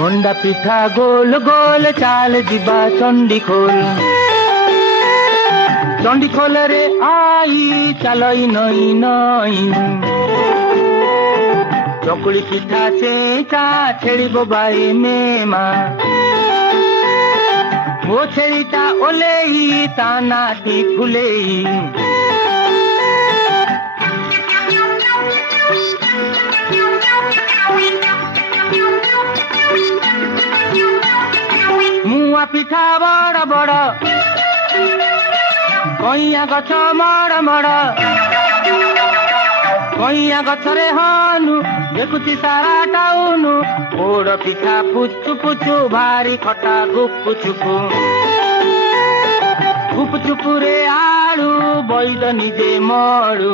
मंडा पिठा गोल गोल चाल दिबा चंडीखोल चंडीखोल रे आई चलई नई नई चकुली पिठा चेचा छेड़िबो बाई मेमा वो छेड़ीटा ओलेई तानाटी फुलेई मुआ पिठा बड़ बड़ कइया गछ मड़ मड़ कइया गछरे हनु देखुची सारा टाउनु पोड़ पिठा पुचु पुचु भारी खटा गुपु चुपु गुपु चुपु रे आलू बैद निजे मड़ू।